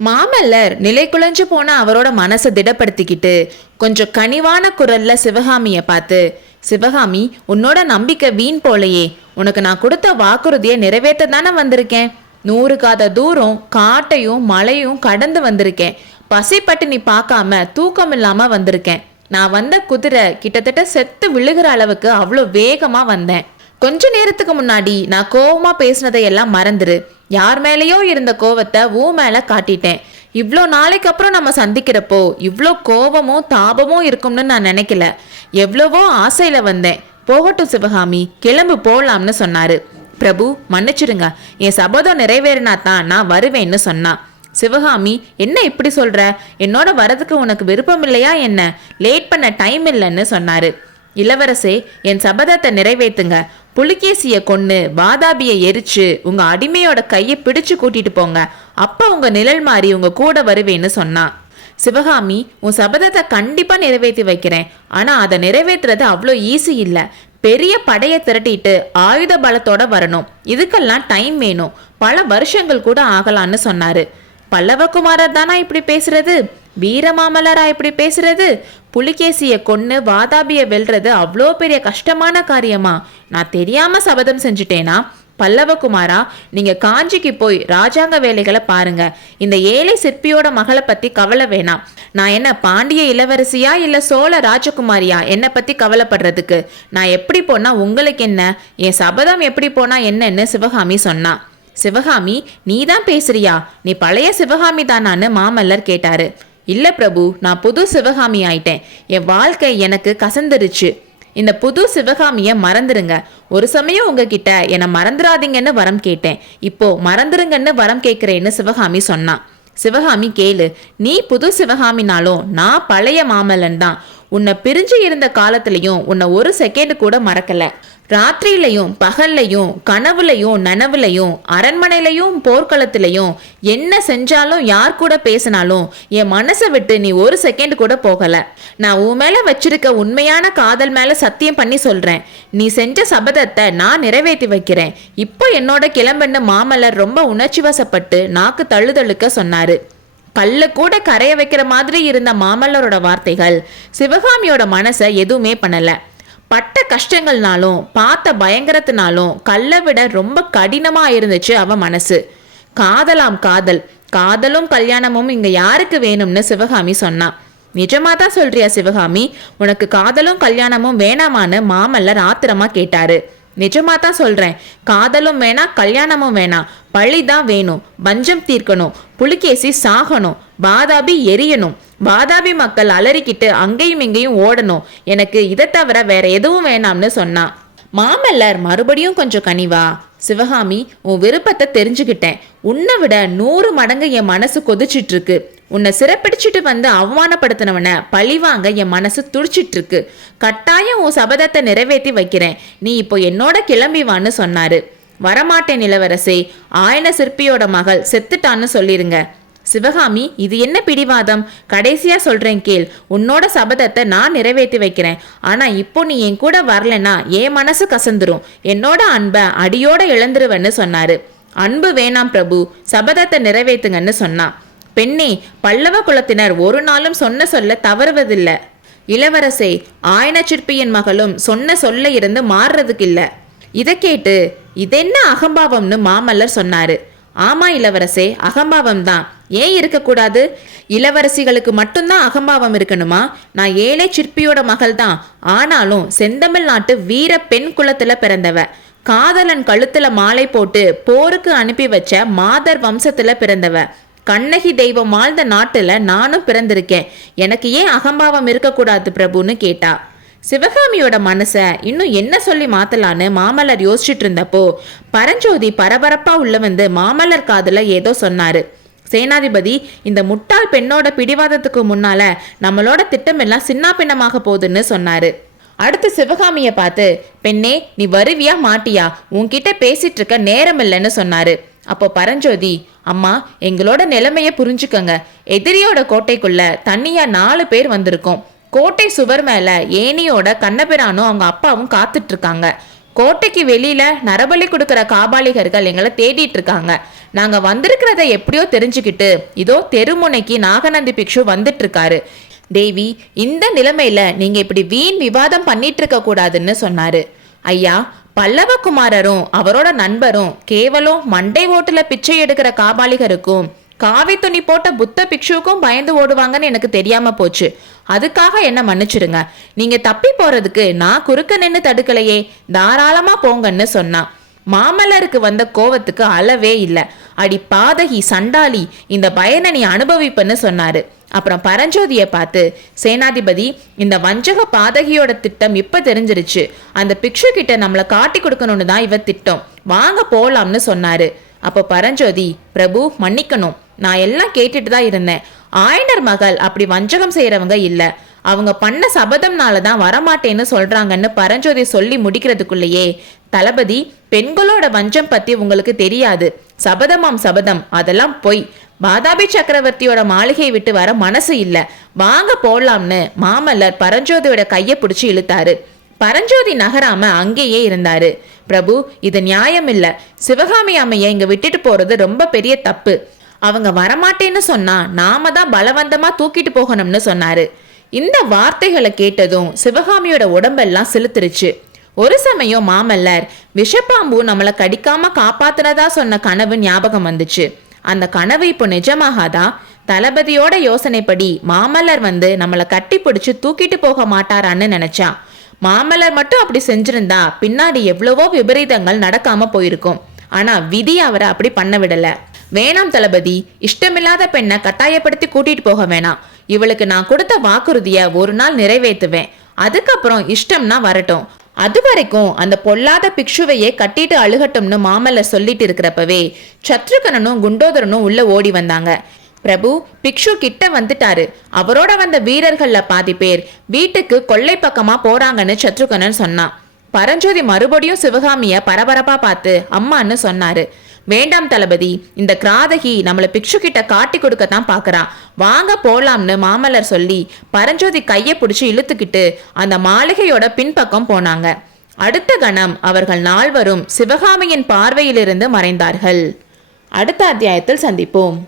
மாமல்லர் நிலை குலைஞ்சு போன அவரோட மனசை திடப்படுத்திக்கிட்டு கொஞ்சம் கனிவான குரல்ல சிவகாமிய பார்த்து, சிவகாமி, உன்னோட நம்பிக்கை வீண் போலையே. உனக்கு நான் கொடுத்த வாக்குறுதியை நிறைவேற்ற தானே வந்திருக்கேன். 100 காத தூரம் காட்டையும் மலையும் கடந்து வந்திருக்கேன். பசிப்பட்டு நீ பார்க்காம தூக்கம் இல்லாம வந்திருக்கேன். நான் வந்த குதிரை கிட்டத்தட்ட செத்து விழுகிற அளவுக்கு அவ்வளோ வேகமா வந்தேன். கொஞ்ச நேரத்துக்கு முன்னாடி நான் கோவமா பேசினதையெல்லாம் மறந்துரு. யார் மேலேயோ இருந்த கோவத்தை மேல காட்டிட்டேன். இவ்வளோ நாளைக்கு அப்புறம் நம்ம சந்திக்கிறப்போ இவ்வளோ கோபமும் தாபமும் இருக்கும்னு நான் நினைக்கல. எவ்வளவோ ஆசையில வந்தேன். போகட்டும் சிவகாமி, கிளம்பு போலாம்னு சொன்னாரு. பிரபு, மன்னிச்சிடுங்க, என் சபதம் நிறைவேறினா தான் நான் வருவேன்னு சொன்னான். சிவகாமி, என்ன இப்படி சொல்ற? என்னோட வரதுக்கு உனக்கு விருப்பம் இல்லையா என்ன? லேட் பண்ண டைம் இல்லைன்னு சொன்னாரு. இளவரசே, என் சபதத்தை நிறைவேற்றுங்க. புலிகேசிய கொன்னு வாதாபியை எரிச்சு உங்க அடிமையோட கையை பிடிச்சு கூட்டிட்டு போங்க. அப்ப உங்க நிழல் மாறி உங்க கூட வருவேன்னு சொன்னான். சிவகாமி, உன் சபதத்தை கண்டிப்பா நிறைவேற்றி வைக்கிறேன். ஆனா அதை நிறைவேற்றுறது அவ்வளோ ஈஸி இல்லை. பெரிய படையை திரட்டிட்டு ஆயுத பலத்தோட வரணும். இதுக்கெல்லாம் டைம் வேணும். பல வருஷங்கள் கூட ஆகலான்னு சொன்னாரு. பல்லவகுமாரர் தானா இப்படி பேசுறது? வீரமாமல்லரா இப்படி பேசுறது? புலிகேசிய கொன்னு வாதாபிய வெல்றது அவ்வளோ பெரிய கஷ்டமான காரியமா? நான் தெரியாம சபதம் செஞ்சுட்டேனா? பல்லவகுமாரா, நீங்க காஞ்சிக்கு போய் ராஜாங்க வேலைகளை பாருங்க. இந்த ஏழை சிற்பியோட மகளை பத்தி கவலை வேணாம். நான் என்ன பாண்டிய இளவரசியா இல்ல சோழ ராஜகுமாரியா என்னை பத்தி கவலைப்படுறதுக்கு? நான் எப்படி போனா உங்களுக்கு என்ன? என் சபதம் எப்படி போனா என்னன்னு சிவகாமி சொன்னா. சிவகாமி, நீ தான் பேசுறியா? நீ பழைய சிவகாமி தானான்னு மாமல்லர் கேட்டாரு. இல்ல பிரபு, நான் புது சிவகாமி ஆயிட்டேன். என் வாழ்க்கை எனக்கு கசந்துருச்சு. இந்த புது சிவகாமிய மறந்துருங்க. ஒரு சமயம் உங்ககிட்ட என்னை மறந்துடாதீங்கன்னு வரம் கேட்டேன். இப்போ மறந்துருங்கன்னு வரம் கேட்கிறேன்னு சிவகாமி சொன்னான். சிவகாமி, கேளு. நீ புது சிவகாமினாலும் நான் பழைய மாமல்லன் தான். உன்னை பிரிஞ்சு இருந்த காலத்திலையும் உன்னை ஒரு செகண்ட் கூட மறக்கல. ராத்திரியிலையும் பகல்லையும் கனவுலையும் நனவுலையும் அரண்மனையிலையும் போர்க்களத்திலையும் என்ன செஞ்சாலும் யார் கூட பேசினாலும் என் மனசை விட்டு நீ ஒரு செகண்ட் கூட போகல. நான் உன் மேல வச்சிருக்க உண்மையான காதல் மேல சத்தியம் பண்ணி சொல்றேன். நீ செஞ்ச சபதத்தை நான் நிறைவேற்றி வைக்கிறேன். இப்போ என்னோட கிளம்புன்னு மாமல்லர் ரொம்ப உணர்ச்சி வசப்பட்டு நாக்கு தழுதழுக்க சொன்னாரு. கல்ல கூட கரைய வைக்கிற மாதிரி இருந்த மாமல்லரோட வார்த்தைகள் சிவகாமியோட மனசை எதுவுமே பண்ணல. பட்ட கஷ்டங்கள்னாலும் பார்த்த பயங்கரத்தினாலும் கல்லை விட ரொம்ப கடினமா இருந்துச்சு அவ மனசு. காதலாம் காதல், காதலும் கல்யாணமும் இங்க யாருக்கு வேணும்னு சிவகாமி சொன்னான். நிஜமா தான் சொல்றியா சிவகாமி? உனக்கு காதலும் கல்யாணமும் வேணாமான்னு மாமல்லர் ஆத்திரமா கேட்டாரு. நிஜமா தான் சொல்றேன். காதலும் வேணாம், கல்யாணமும் வேணாம். பழிதான் வேணும். பஞ்சம் தீர்க்கணும். புலிகேசி சாகணும். வாதாபி எரியணும். வாதாபி மக்கள் அலறிக்கிட்டு அங்கேயும் இங்கேயும் ஓடணும். எனக்கு இதை தவிர வேற எதுவும் வேணாம்னு சொன்னான். மாமல்லர் மறுபடியும் கொஞ்சம் கனிவா, சிவகாமி, உன் விருப்பத்தை தெரிஞ்சுக்கிட்டேன். உன்னை விட 100 மடங்கு என் மனசு கொதிச்சிட்டு இருக்கு. உன்னை சிறப்பிடிச்சிட்டு வந்து அவமானப்படுத்தினவனை பழிவாங்க என் மனசு துடிச்சிட்டு இருக்கு. கட்டாயம் உன் சபதத்தை நிறைவேற்றி வைக்கிறேன். நீ இப்போ என்னோட கிளம்பிவான்னு சொன்னாரு. வரமாட்டேன் இளவரசே. ஆயன சிற்பியோட மகள் செத்துட்டான்னு சொல்லிருங்க. சிவகாமி, இது என்ன பிடிவாதம்? கடைசியா சொல்றேன் கேள். உன்னோட சபதத்தை நான் நிறைவேற்றி வைக்கிறேன். ஆனா இப்போ நீ என் கூட வரலன்னா என் மனசு கசந்துரும். என்னோட அன்பை அடியோட இழந்துருவன்னு சொன்னாரு. அன்பு வேணாம் பிரபு, சபதத்தை நிறைவேற்றுங்கன்னு சொன்னான். பெண்ணே, பல்லவ குலத்தினர் ஒரு நாளும் சொன்ன சொல்ல தவறுவதில்லை. இளவரசே, ஆயன சிற்பியின் மகளும் சொன்ன சொல்ல இருந்து மாறுறதுக்கு இல்ல. இதை கேட்டு இதென்ன அகம்பாவம்னு மாமல்லர் சொன்னாரு. ஆமா இளவரசே, அகம்பாவம் தான். ஏன் இருக்கக்கூடாது? இளவரசிகளுக்கு மட்டும்தான் அகம்பாவம் இருக்கணுமா? நான் ஏழை சிற்பியோட மகள் தான். ஆனாலும் செந்தமிழ் நாட்டு வீர பெண் குலத்துல பிறந்தவ. காதலன் கழுத்துல மாலை போட்டு போருக்கு அனுப்பி வச்ச மாதர் வம்சத்துல பிறந்தவ. கண்ணகி தெய்வம் வாழ்ந்த நாட்டுல நானும் பிறந்திருக்கேன். எனக்கு ஏன் அகம்பாவம் இருக்கக்கூடாது பிரபுன்னு கேட்டா. சிவகாமியோட மனசை இன்னும் என்ன சொல்லி மாத்தலான்னு மாமல்லர் யோசிச்சுட்டு இருந்தப்போ பரஞ்சோதி பரபரப்பா உள்ள வந்து மாமல்லர் காதுல ஏதோ சொன்னாரு. சேனாதிபதி, இந்த முட்டாள் பெண்ணோட பிடிவாதத்துக்கு முன்னால நம்மளோட திட்டம் எல்லாம் சின்ன பின்னமாக போகுதுன்னு சொன்னாரு. அடுத்து சிவகாமிய பார்த்து, பெண்ணே, நீ வருவியா மாட்டியா? உன்கிட்ட பேசிட்டு இருக்க நேரம் இல்லைன்னு சொன்னாரு. அப்போ பரஞ்சோதி, அம்மா, எங்களோட நிலைமைய புரிஞ்சுக்கங்க. எதிரியோட கோட்டைக்குள்ள தனியா 4 பேர் வந்திருக்கோம். கோட்டை சுவர் மேல ஏனியோட கண்ணபிரானும் அவங்க அப்பாவும் காத்துட்டு இருக்காங்க. கோட்டைக்கு வெளியில நரபலி கொடுக்கிற காபாலிகர்கள் எங்களை தேடிட்டு இருக்காங்க. நாங்க வந்திருக்கிறத எப்படியோ தெரிஞ்சுக்கிட்டு இதோ தெருமுனைக்கு நாகநந்தி பிக்ஷு வந்துட்டு இருக்காரு. தேவி, இந்த நிலைமையில நீங்க இப்படி வீண் விவாதம் பண்ணிட்டு இருக்க கூடாதுன்னு சொன்னாரு. ஐயா, பல்லவகுமாரரும் அவரோட நண்பரும் கேவலம் மண்டை ஓட்டுல பிச்சை எடுக்கிற காபாலிகருக்கும் காவி துணி போட்ட புத்த பிக்ஷுவுக்கும் பயந்து ஓடுவாங்கன்னு எனக்கு தெரியாம போச்சு. அதுக்காக என்ன மன்னிச்சிடுங்க. நீங்க தப்பி போறதுக்கு நான் குறுக்க நின்று தடுக்கலையே, தாராளமா போங்கன்னு சொன்னான். மாமல்லருக்கு வந்த கோவத்துக்கு அளவே இல்லை. அடி பாதகி, சண்டாளி, இந்த பயனை நீ அனுபவிப்பன்னு சொன்னாரு. அப்புறம் பரஞ்சோதியை பார்த்து, சேனாதிபதி, இந்த வஞ்சக பாதகியோட திட்டம் இப்ப தெரிஞ்சிருச்சு. அந்த பிக்ஷு கிட்ட நம்மளை காட்டி கொடுக்கணும்னு தான் இவ திட்டம். வாங்க போலாம்னு சொன்னாரு. அப்போ பரஞ்சோதி, பிரபு மன்னிக்கணும், நான் எல்லாம் கேட்டுட்டு தான் இருந்தேன். ஆயனர் மகள் அப்படி வஞ்சகம் செய்யறவங்க இல்ல. அவங்க பண்ண சபதம்னால தான் வரமாட்டேன்னு சொல்றாங்கன்னு பரஞ்சோதி சொல்லி முடிக்கிறதுக்குள்ளேயே, தளபதி, பெண்களோட வஞ்சம் பத்தி உங்களுக்கு தெரியாது. சபதமாம் சபதம், அதெல்லாம் பொய். பாதாபி சக்கரவர்த்தியோட மாளிகையை விட்டு வர மனசு இல்ல, வாங்க போடலாம்னு மாமல்லர் பரஞ்சோதியோட கையை பிடிச்சி இழுத்தாரு. பரஞ்சோதி நகராம அங்கேயே இருந்தாரு. பிரபு, இது நியாயம் இல்ல. சிவகாமி அம்மைய இங்க விட்டுட்டு போறது ரொம்ப பெரிய தப்பு. அவங்க வரமாட்டேன்னு சொன்னா நாம தான் பலவந்தமா தூக்கிட்டு போகணும்னு சொன்னாரு. இந்த வார்த்தைகளை கேட்டதும் சிவகாமியோட உடம்பெல்லாம் செலுத்துருச்சு. ஒரு சமயம் மாமல்லர் விஷப்பாம்பு நம்மளை கடிக்காம காப்பாத்துனதா சொன்ன கனவு ஞாபகம் வந்துச்சு. அந்த கனவு இப்போ நிஜமாகாதா? தளபதியோட யோசனைப்படி மாமல்லர் வந்து நம்மளை கட்டி பிடிச்சு தூக்கிட்டு போக மாட்டாரான்னு நினைச்சான். மாமல்லர் மட்டும் அப்படி செஞ்சிருந்தா பின்னாடி எவ்வளவோ விபரீதங்கள் நடக்காம போயிருக்கும். ஆனா விதி அவரை அப்படி பண்ண விடல. வேணாம் தளபதி, இஷ்டமில்லாத பெண்ணை கட்டாயப்படுத்தி கூட்டிட்டு போக வேணாம். இவளுக்கு நான் கொடுத்த வாக்குறுதிய ஒரு நாள் நிறைவேற்றுவேன். அதுக்கப்புறம் இஷ்டம்னா வரட்டும். அது வரைக்கும் அந்த பொல்லாத பிக்ஷுவையே கட்டிட்டு அழுகட்டும்னு மாமல்லர் சொல்லிட்டு இருக்கிறப்பவே சத்ருகனனும் குண்டோதரனும் உள்ள ஓடி வந்தாங்க. பிரபு, பிக்ஷு கிட்ட வந்துட்டாரு. அவரோட வந்த வீரர்கள்ல பாதி பேர் வீட்டுக்கு கொள்ளை பக்கமா போறாங்கன்னு சத்ருகனன் சொன்னான். பரஞ்சோதி மறுபடியும் சிவகாமிய பரபரப்பா பார்த்து அம்மான்னு சொன்னாரு. வேண்டாம் தளபதி, இந்த கிராதகி நம்மள பிக்ஷு கிட்ட காட்டி கொடுக்கத்தான் பாக்குறான், வாங்க போலாம்னு மாமல்லர் சொல்லி பரஞ்சோதி கையை பிடிச்சி இழுத்துக்கிட்டு அந்த மாளிகையோட பின்பக்கம் போனாங்க. அடுத்த கணம் அவர்கள் நால்வரும் சிவகாமியின் பார்வையிலிருந்து மறைந்தார்கள். அடுத்த அத்தியாயத்தில் சந்திப்போம்.